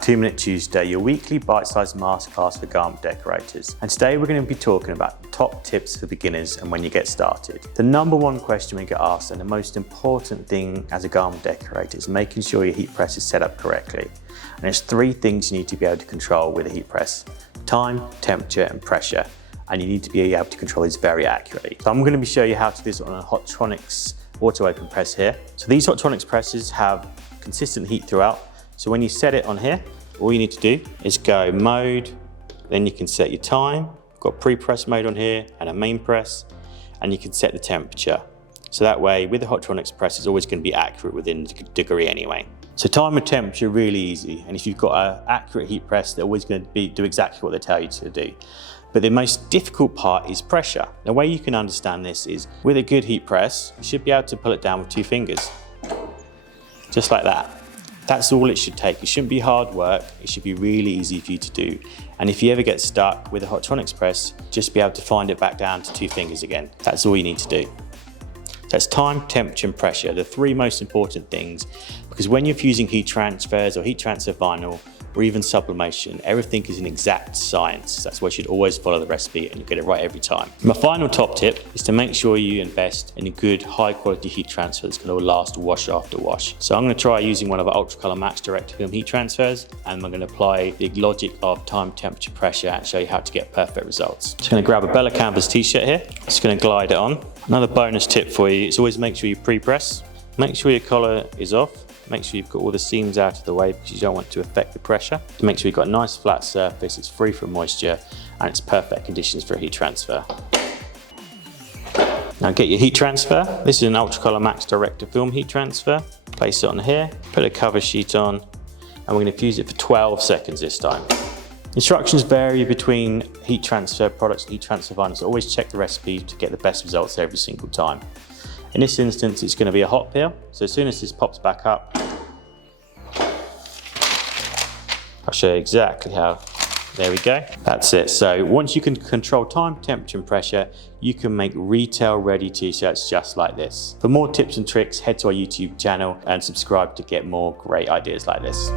to 2 Minute Tuesday, your weekly bite-sized masterclass for garment decorators. And today we're going to be talking about top tips for beginners and when you get started. The number one question we get asked and the most important thing as a garment decorator is making sure your heat press is set up correctly. And there's 3 things you need to be able to control with a heat press: time, temperature, and pressure. And you need to be able to control these very accurately. So I'm going to be showing you how to do this on a Hotronix auto open press here. So these Hotronix presses have consistent heat throughout. So when you set it on here, all you need to do is go mode, then you can set your time. I've got pre-press mode on here and a main press, and you can set the temperature. So that way, with the Hotronix press, it's always going to be accurate within the degree anyway. So time and temperature are really easy, and if you've got an accurate heat press, they're always going to do exactly what they tell you to do. But the most difficult part is pressure. The way you can understand this is, with a good heat press, you should be able to pull it down with 2 fingers. Just like that. That's all it should take. It shouldn't be hard work. It should be really easy for you to do. And if you ever get stuck with a Hotronix press, just be able to find it back down to 2 fingers again. That's all you need to do. That's time, temperature, and pressure, the 3 most important things, because when you're fusing heat transfers or heat transfer vinyl, or even sublimation, everything is an exact science. That's why you should always follow the recipe and you get it right every time. My final top tip is to make sure you invest in a good high quality heat transfer that's going to last wash after wash. So I'm going to try using one of our Ultracolor Max direct film heat transfers, and I'm going to apply the logic of time, temperature, pressure and show you how to get perfect results. Just going to grab a Bella Canvas t-shirt here. Just going to glide it on. Another bonus tip for you is always make sure you pre-press. Make sure your collar is off. Make sure you've got all the seams out of the way because you don't want to affect the pressure. To make sure you've got a nice flat surface, it's free from moisture, and it's perfect conditions for a heat transfer. Now get your heat transfer. This is an Ultracolor Max direct film heat transfer. Place it on here, put a cover sheet on, and we're going to fuse it for 12 seconds this time. Instructions vary between heat transfer products and heat transfer vinyl, so always check the recipe to get the best results every single time. In this instance, it's going to be a hot peel. So as soon as this pops back up, I'll show you exactly how. There we go. That's it. So once you can control time, temperature, and pressure, you can make retail ready t-shirts just like this. For more tips and tricks, head to our YouTube channel and subscribe to get more great ideas like this.